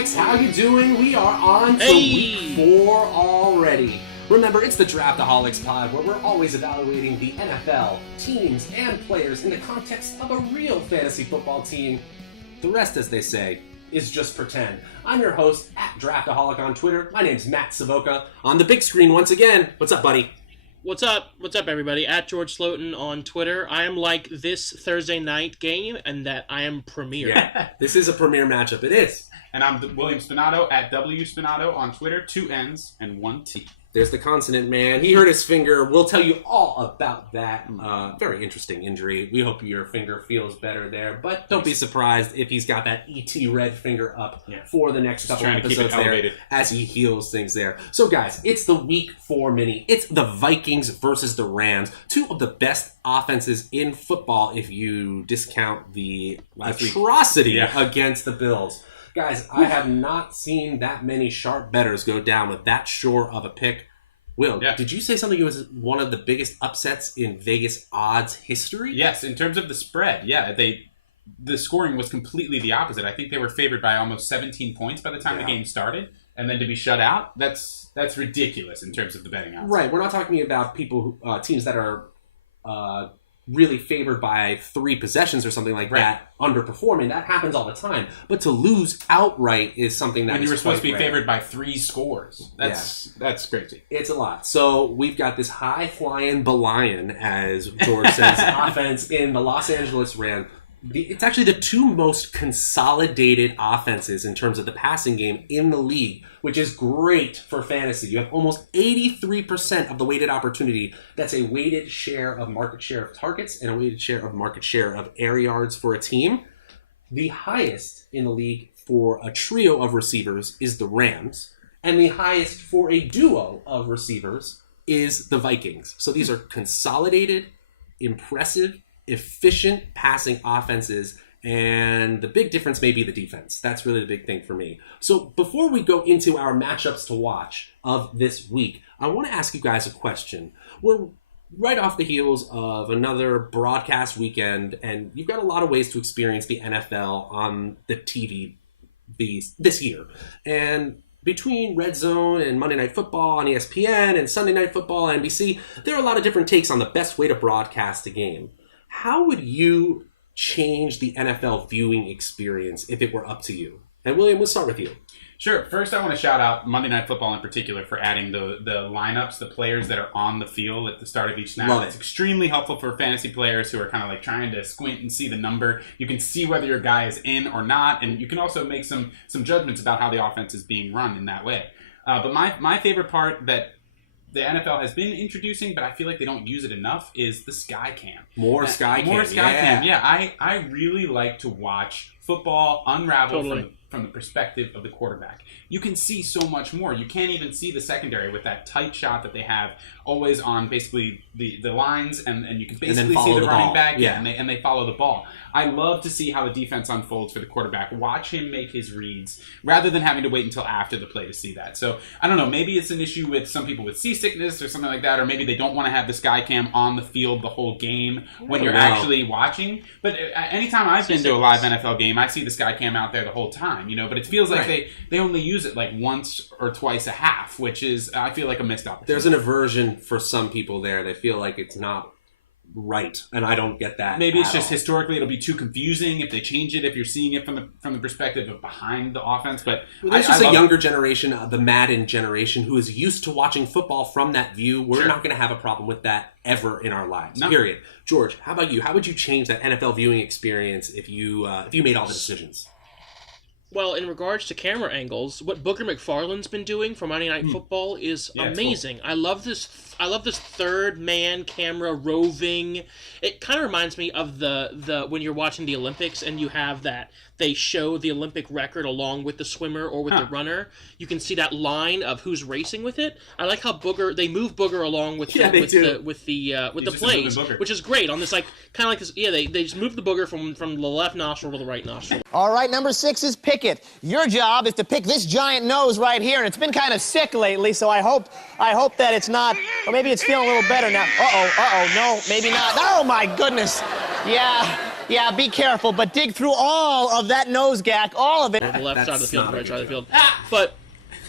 Draftaholics, how you doing? We are on to week 4 already. Remember, it's the Draftaholics pod where we're always evaluating the NFL, teams, and players in the context of a real fantasy football team. The rest, as they say, is just pretend. I'm your host, at Draftaholic on Twitter. My name's Matt Savoca. On the big screen once again. What's up, buddy? What's up? What's up, everybody? At George Slotin on Twitter. I am like this Thursday night game, and that I am premier. Yeah, this is a premier matchup. It is. And I'm William Spinato at W Spinato on Twitter. 2 N's and 1 T. There's the consonant man. He hurt his finger. We'll tell you all about that. Very interesting injury. We hope your finger feels better there. But don't be surprised if he's got that ET red finger up for the next couple episodes there as he heals things there. So guys, it's the week 4 mini. It's the Vikings versus the Rams. 2 of the best offenses in football if you discount the atrocity against the Bills. Guys, I have not seen that many sharp bettors go down with that sure of a pick. Will, did you say something that was one of the biggest upsets in Vegas odds history? Yes, in terms of the spread, the scoring was completely the opposite. I think they were favored by almost 17 points by the time the game started, and then to be shut out, that's ridiculous in terms of the betting odds. Right, we're not talking about people, teams that are really favored by 3 possessions or something like that, underperforming. That happens all the time. But to lose outright is something that when you were supposed to be favored by 3 scores. That's crazy. It's a lot. So we've got this high-flying Belian, as George says, offense in the Los Angeles Rams. It's actually the 2 most consolidated offenses in terms of the passing game in the league, which is great for fantasy. You have almost 83% of the weighted opportunity. That's a weighted share of market share of targets and a weighted share of market share of air yards for a team. The highest in the league for a trio of receivers is the Rams, and the highest for a duo of receivers is the Vikings. So these are consolidated, impressive, efficient passing offenses, and the big difference may be the defense. That's really the big thing for me. So before we go into our matchups to watch of this week, I want to ask you guys a question. We're right off the heels of another broadcast weekend, and you've got a lot of ways to experience the NFL on the TV this year. And between Red Zone and Monday Night Football on ESPN and Sunday Night Football on NBC, there are a lot of different takes on the best way to broadcast a game. How would you change the NFL viewing experience if it were up to you? And William, we'll start with you. Sure. First, I want to shout out Monday Night Football in particular for adding the lineups, the players that are on the field at the start of each snap. It's extremely helpful for fantasy players who are kind of like trying to squint and see the number. You can see whether your guy is in or not, and you can also make some judgments about how the offense is being run in that way. But my favorite part that the NFL has been introducing, but I feel like they don't use it enough, is the sky cam. More sky cam. Yeah, I really like to watch football unravel from the perspective of the quarterback. You can see so much more. You can't even see the secondary with that tight shot that they have always on basically the lines, and you can basically see the running back, and they follow the ball. I love to see how the defense unfolds for the quarterback. Watch him make his reads rather than having to wait until after the play to see that. So, I don't know, maybe it's an issue with some people with seasickness or something like that, or maybe they don't want to have the sky cam on the field the whole game when you're actually watching. But anytime I've been to a live NFL game, I see the sky cam out there the whole time, but it feels like they only use it like once or twice a half, which is, I feel like, a missed opportunity. There's an aversion for some people there. They feel like it's not right, and I don't get that. Maybe it's just historically it'll be too confusing if they change it, if you're seeing it from the perspective of behind the offense. But there's just a younger generation, the Madden generation, who is used to watching football from that view. We're not going to have a problem with that ever in our lives. Period. George, how about you? How would you change that NFL viewing experience if you made all the decisions? Well, in regards to camera angles, what Booker McFarland's been doing for Monday Night Football is amazing. Cool. I love this third man camera roving. It kind of reminds me of the when you're watching the Olympics and you have that they show the Olympic record along with the swimmer or with the runner. You can see that line of who's racing with it. I like how they move Booger along with the plays, which is great on this kind of like this. Yeah, they just move the Booger from the left nostril to the right nostril. All right, number 6 is Pickett. Your job is to pick this giant nose right here, and it's been kind of sick lately, so I hope that it's not, or maybe it's feeling a little better now. No, maybe not. Oh my goodness. Yeah. Yeah, be careful, but dig through all of that nose gack, all of it. The left side of the field, the right side of the field. Ah! But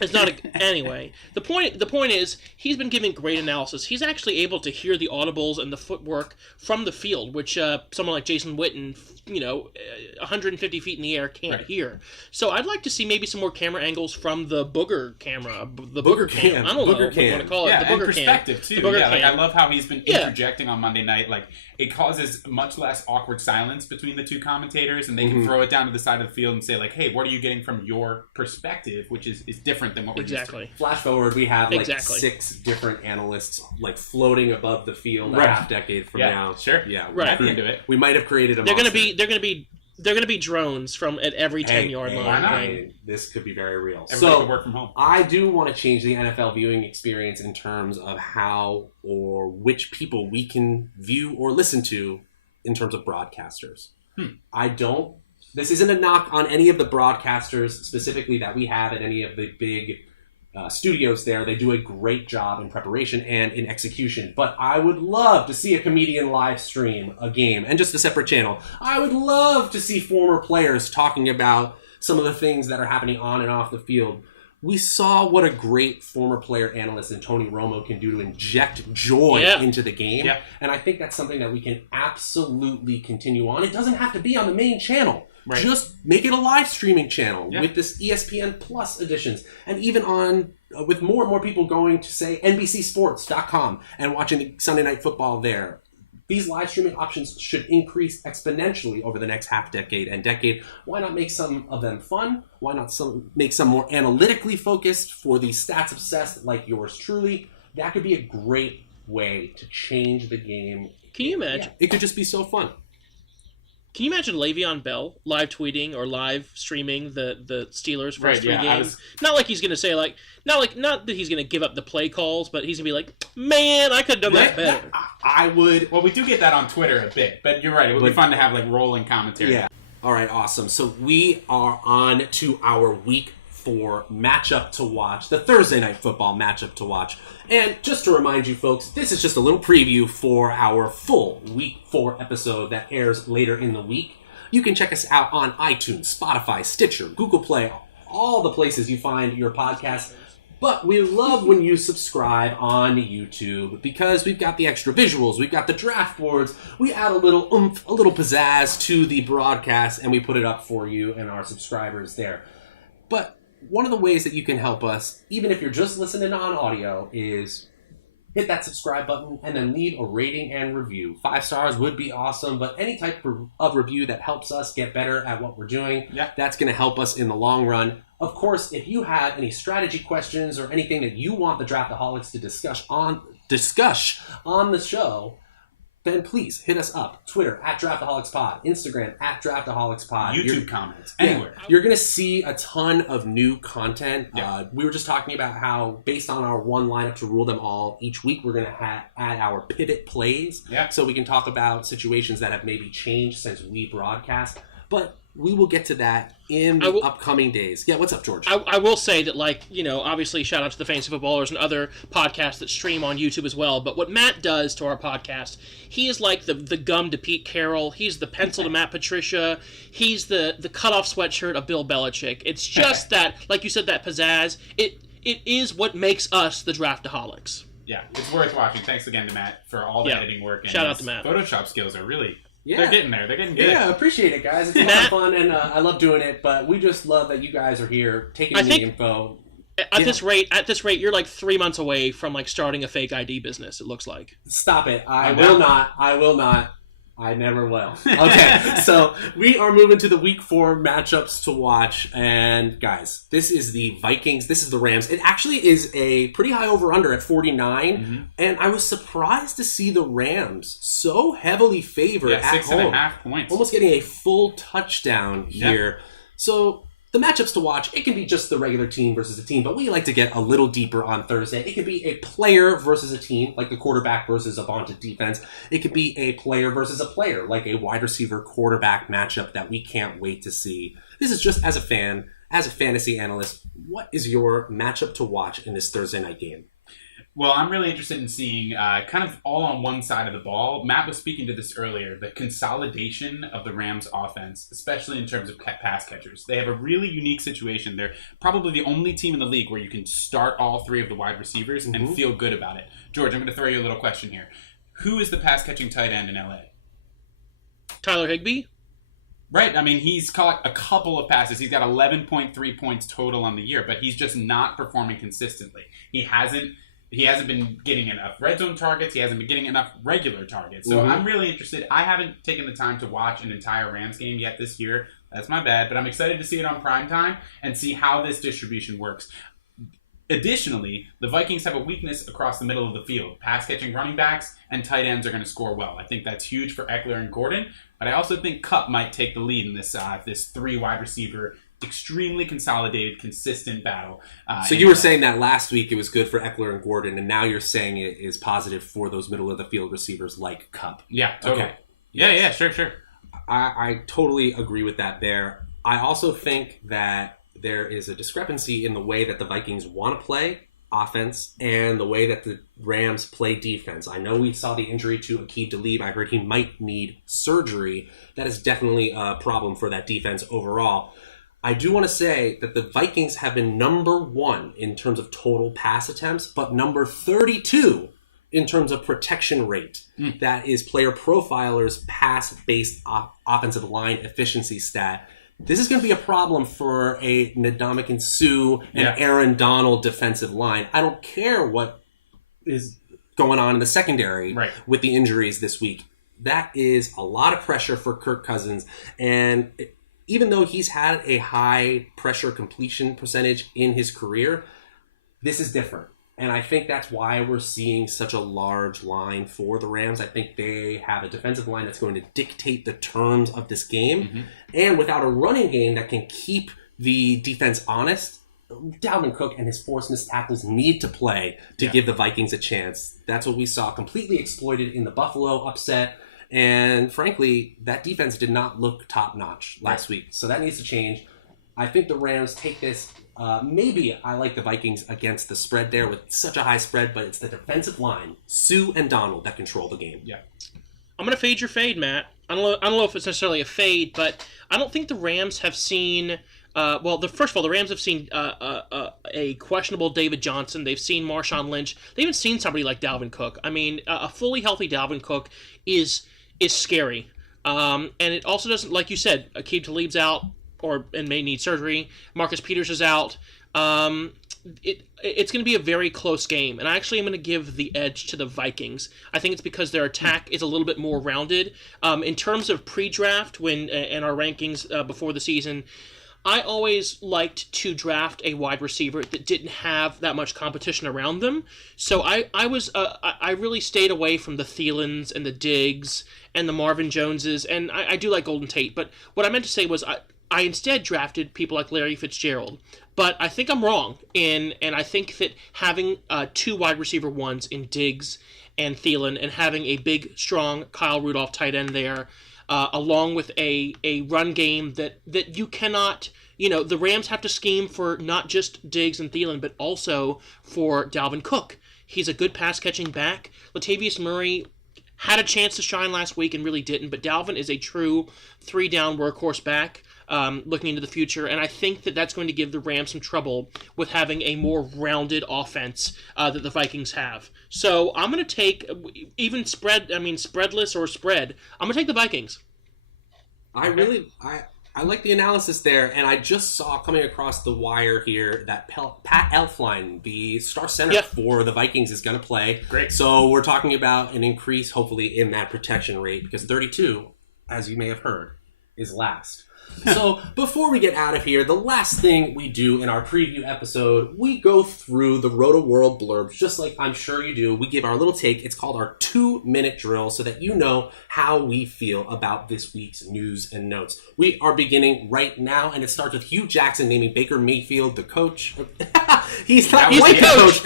it's not anyway. The point is he's been giving great analysis. He's actually able to hear the audibles and the footwork from the field, which someone like Jason Witten, 150 feet in the air can't hear. So I'd like to see maybe some more camera angles from the booger camera, the booger cam. I don't know what you want to call it. Yeah, the booger and perspective cam. too. The booger Yeah, like cam. I love how he's been interjecting on Monday night. Like it causes much less awkward silence between the two commentators, and they can throw it down to the side of the field and say like, "Hey, what are you getting from your perspective?" Which is different than what we're used to. Flash forward, we have like 6 different analysts like floating above the field a half decade from now. Sure. Yeah. Right. Into it. We might have created a They're monster. going to be drones from at every 10-yard line. This could be very real. Everybody can work from home. I do want to change the NFL viewing experience in terms of how or which people we can view or listen to in terms of broadcasters. This isn't a knock on any of the broadcasters specifically that we have at any of the big studios there. They do a great job in preparation and in execution. But I would love to see a comedian live stream a game and just a separate channel. I would love to see former players talking about some of the things that are happening on and off the field. We saw what a great former player analyst in Tony Romo can do to inject joy into the game. Yeah. And I think that's something that we can absolutely continue on. It doesn't have to be on the main channel. Right. Just make it a live streaming channel with this ESPN Plus editions. And even on, with more and more people going to, say, NBCSports.com and watching the Sunday Night Football there. These live streaming options should increase exponentially over the next half decade and decade. Why not make some of them fun? Why not make some more analytically focused for the stats obsessed like yours truly? That could be a great way to change the game. Can you imagine? It could just be so fun. Can you imagine Le'Veon Bell live tweeting or live streaming the Steelers' first 3 games? Not like he's going to say not that he's going to give up the play calls, but he's going to be like, man, I could have done that better. I would. Well, we do get that on Twitter a bit, but you're right. It would be fun to have like rolling commentary. Yeah. All right, awesome. So we are on to our week 4 matchup to watch, the Thursday Night Football matchup to watch. And just to remind you folks, this is just a little preview for our full Week 4 episode that airs later in the week. You can check us out on iTunes, Spotify, Stitcher, Google Play, all the places you find your podcast. But we love when you subscribe on YouTube because we've got the extra visuals, we've got the draft boards, we add a little oomph, a little pizzazz to the broadcast, and we put it up for you and our subscribers there. But one of the ways that you can help us, even if you're just listening on audio, is hit that subscribe button and then leave a rating and review. 5 stars would be awesome, but any type of review that helps us get better at what we're doing, that's going to help us in the long run. Of course, if you have any strategy questions or anything that you want the Draftaholics to discuss on the show, then please hit us up. Twitter @DraftaholicsPod, Instagram @DraftaholicsPod. YouTube comments, anywhere. You're going to see a ton of new content. We were just talking about how, based on our one lineup to rule them all, each week we're going to add our pivot plays. So we can talk about situations that have maybe changed since we broadcast. But we will get to that in the upcoming days. Yeah, what's up, George? I will say that, obviously, shout out to the Fantasy Footballers and other podcasts that stream on YouTube as well. But what Matt does to our podcast, he is like the gum to Pete Carroll. He's the pencil to Matt Patricia. He's the cutoff sweatshirt of Bill Belichick. It's just that, like you said, that pizzazz. It is what makes us the Draftaholics. Yeah, it's worth watching. Thanks again to Matt for all the editing work. And shout out to Matt. Photoshop skills are really... They're getting there. They're getting good. Yeah, appreciate it, guys. It's a lot of fun, and I love doing it. But we just love that you guys are here, taking the info. At this rate, you're like 3 months away from starting a fake ID business. It looks like. Stop it! I will not. I never will. Okay, so we are moving to the Week 4 matchups to watch. And guys, this is the Vikings. This is the Rams. It actually is a pretty high over-under at 49. Mm-hmm. And I was surprised to see the Rams so heavily favored at home. 6.5 points. Almost getting a full touchdown here. So the matchups to watch, it can be just the regular team versus a team, but we like to get a little deeper on Thursday. It could be a player versus a team, like the quarterback versus a vaunted defense. It could be a player versus a player, like a wide receiver quarterback matchup that we can't wait to see. This is just as a fan, as a fantasy analyst, what is your matchup to watch in this Thursday night game? Well, I'm really interested in seeing kind of all on one side of the ball. Matt was speaking to this earlier, the consolidation of the Rams offense, especially in terms of pass catchers. They have a really unique situation. They're probably the only team in the league where you can start all three of the wide receivers and feel good about it. George, I'm going to throw you a little question here. Who is the pass catching tight end in LA? Tyler Higbee? Right. I mean, he's caught a couple of passes. He's got 11.3 points total on the year, but he's just not performing consistently. He hasn't been getting enough red zone targets. He hasn't been getting enough regular targets. So I'm really interested. I haven't taken the time to watch an entire Rams game yet this year. That's my bad. But I'm excited to see it on primetime and see how this distribution works. Additionally, the Vikings have a weakness across the middle of the field. Pass-catching running backs and tight ends are going to score well. I think that's huge for Eckler and Gordon. But I also think Kupp might take the lead in this this three wide receiver, extremely consolidated, consistent battle. So you were saying that last week it was good for Eckler and Gordon, and now you're saying it is positive for those middle of the field receivers like Kupp. Yeah, totally. Okay. Yeah, sure. I totally agree with that there. I also think that there is a discrepancy in the way that the Vikings want to play offense and the way that the Rams play defense. I know we saw the injury to Aqib Talib. I heard he might need surgery. That is definitely a problem for that defense overall. I do want to say that the Vikings have been number 1 in terms of total pass attempts, but number 32 in terms of protection rate. That is Player Profiler's pass-based offensive line efficiency stat. This is going to be a problem for a Ndamukong Suh and Aaron Donald defensive line. I don't care what is going on in the secondary with the injuries this week. That is a lot of pressure for Kirk Cousins, and even though he's had a high pressure completion percentage in his career, this is different. And I think that's why we're seeing such a large line for the Rams. I think they have a defensive line that's going to dictate the terms of this game. And without a running game that can keep the defense honest, Dalvin Cook and his forced missed tackles need to play to give the Vikings a chance. That's what we saw completely exploited in the Buffalo upset. And frankly, that defense did not look top-notch last week. So that needs to change. I think the Rams take this. Maybe I like the Vikings against the spread there with such a high spread, but it's the defensive line, Suh and Donald, that control the game. Yeah. I'm going to fade your fade, Matt. I don't know if it's necessarily a fade, but I don't think the Rams have seen... first of all, the Rams have seen a questionable David Johnson. They've seen Marshawn Lynch. They haven't seen somebody like Dalvin Cook. I mean, a fully healthy Dalvin Cook is scary. And it also doesn't, like you said, Aqib Talib's out and may need surgery. Marcus Peters is out. It's going to be a very close game, and I actually am going to give the edge to the Vikings. I think it's because their attack is a little bit more rounded. In terms of pre-draft, and our rankings before the season, I always liked to draft a wide receiver that didn't have that much competition around them. So I really stayed away from the Thielens and the Diggs and the Marvin Joneses, and I do like Golden Tate. But what I meant to say was I instead drafted people like Larry Fitzgerald. But I think I'm wrong, and I think that having 2 wide receiver ones in Diggs and Thielen and having a big, strong Kyle Rudolph tight end there, along with a run game that you cannot, the Rams have to scheme for not just Diggs and Thielen, but also for Dalvin Cook. He's a good pass-catching back. Latavius Murray had a chance to shine last week and really didn't, but Dalvin is a true 3-down workhorse back. Looking into the future, and I think that that's going to give the Rams some trouble with having a more rounded offense that the Vikings have. So I'm going to take, even spreadless or spread, I'm going to take the Vikings. I like the analysis there, and I just saw coming across the wire here that Pat Elflein, the star center for the Vikings, is going to play. Great. So we're talking about an increase, hopefully, in that protection rate, because 32, as you may have heard, is last. So before we get out of here, the last thing we do in our preview episode, we go through the Roto World blurbs, just like I'm sure you do. We give our little take. It's called our 2-minute drill so that you know how we feel about this week's news and notes. We are beginning right now, and it starts with Hugh Jackson naming Baker Mayfield the coach. He's not quite the coach.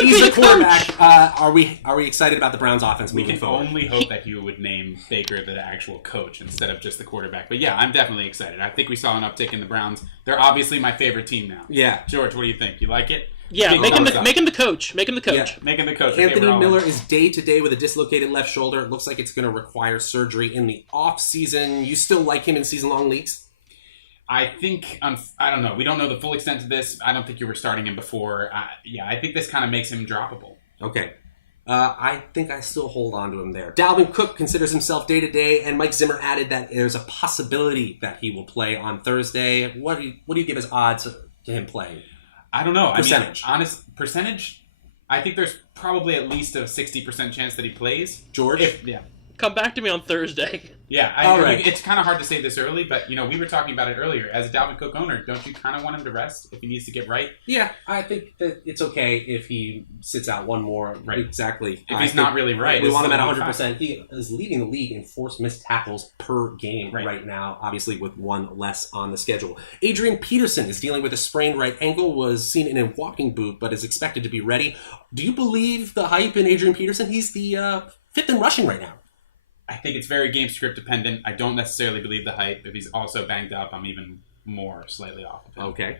He's the quarterback. Are we excited about the Browns offense moving forward? We can only hope that Hugh would name Baker the actual coach instead of just the quarterback. But yeah, I'm definitely excited. I think we saw an uptick in the Browns. They're obviously my favorite team now. Yeah. George, what do you think? You like it? Yeah, make him the coach. Make him the coach. Yeah, make him the coach. Anthony Miller is day-to-day with a dislocated left shoulder. It looks like it's going to require surgery in the off-season. You still like him in season-long leagues? I think, I don't know. We don't know the full extent of this. I don't think you were starting him before. I think this kind of makes him droppable. Okay. I think I still hold on to him there. Dalvin Cook considers himself day-to-day, and Mike Zimmer added that there's a possibility that he will play on Thursday. What do you give as odds to him playing? I don't know. Percentage. I mean, percentage, I think there's probably at least a 60% chance that he plays. George? Yeah. Come back to me on Thursday. Yeah, All right. It's kind of hard to say this early, but we were talking about it earlier. As a Dalvin Cook owner, don't you kind of want him to rest if he needs to get right? Yeah, I think that it's okay if he sits out one more. Right. Exactly. If he's not really right. We want him at 100%. He is leading the league in forced missed tackles per game right now, obviously with one less on the schedule. Adrian Peterson is dealing with a sprained right ankle, was seen in a walking boot, but is expected to be ready. Do you believe the hype in Adrian Peterson? He's the fifth in rushing right now. I think it's very game script dependent. I don't necessarily believe the hype. If he's also banged up, I'm even more slightly off of him. Okay.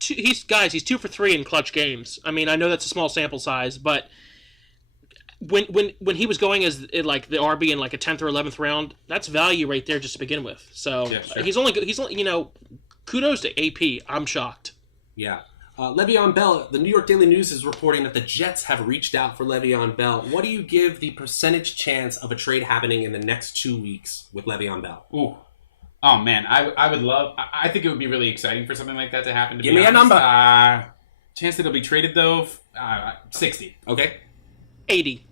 He's 2 for 3 in clutch games. I mean, I know that's a small sample size, but when he was going as like the RB in like a 10th or 11th round, that's value right there just to begin with. So yeah, sure. he's only kudos to AP. I'm shocked. Yeah. Le'Veon Bell, the New York Daily News is reporting that the Jets have reached out for Le'Veon Bell. What do you give the percentage chance of a trade happening in the next 2 weeks with Le'Veon Bell? Ooh. Oh, man. I would love... I think it would be really exciting for something like that to happen. Give me a number. Chance that it'll be traded, though, 60. Okay. 80.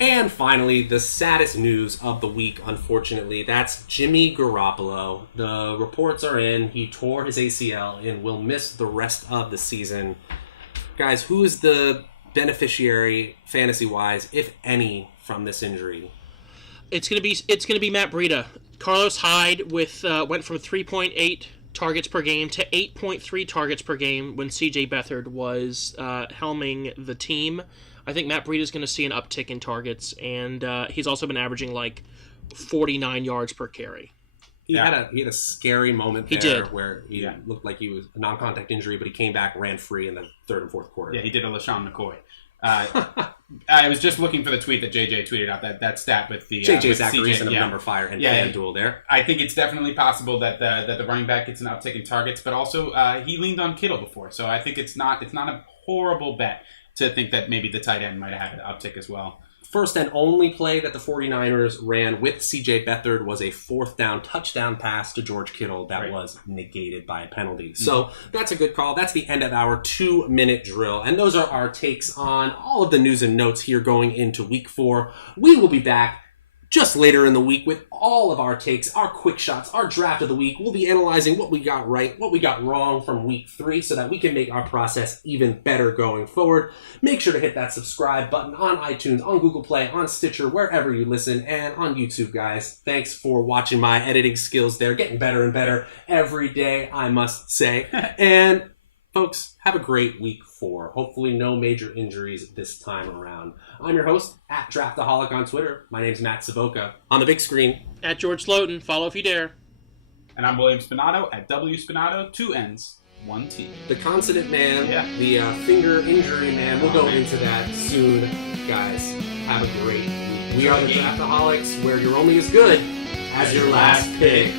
And finally, the saddest news of the week, unfortunately, that's Jimmy Garoppolo. The reports are in. He tore his ACL and will miss the rest of the season. Guys, who is the beneficiary, fantasy-wise, if any, from this injury? It's gonna be Matt Breida. Carlos Hyde went from 3.8 targets per game to 8.3 targets per game when CJ Beathard was helming the team. I think Matt Breida is going to see an uptick in targets, and he's also been averaging like 49 yards per carry. He had a scary moment there. He did. Where he looked like he was a non-contact injury, but he came back, ran free in the third and fourth quarter. Yeah, he did a LaShawn McCoy. I was just looking for the tweet that JJ tweeted out, that stat with the JJ Zachary's CJ, and a number fire and FanDuel there. I think it's definitely possible that the running back gets an uptick in targets, but also he leaned on Kittle before, so I think it's not a horrible bet to think that maybe the tight end might have had an uptick as well. First and only play that the 49ers ran with CJ Beathard was a fourth down touchdown pass to George Kittle that was negated by a penalty. So that's a good call. That's the end of our 2-minute drill. And those are our takes on all of the news and notes here going into week 4. We will be back just later in the week with all of our takes, our quick shots, our draft of the week. We'll be analyzing what we got right, what we got wrong from week 3 so that we can make our process even better going forward. Make sure to hit that subscribe button on iTunes, on Google Play, on Stitcher, wherever you listen, and on YouTube, guys. Thanks for watching my editing skills there. Getting better and better every day, I must say. And folks, have a great week 4. Hopefully no major injuries this time around. I'm your host, at Draftaholic on Twitter. My name's Matt Savoca. On the big screen, at George Slotin. Follow if you dare. And I'm William Spinato, at W Spinato, 2 N's, 1 T. The consonant man, the finger injury man. We'll go into that soon. Guys, have a great week. We are the Draftaholics, where you're only as good as your last pick.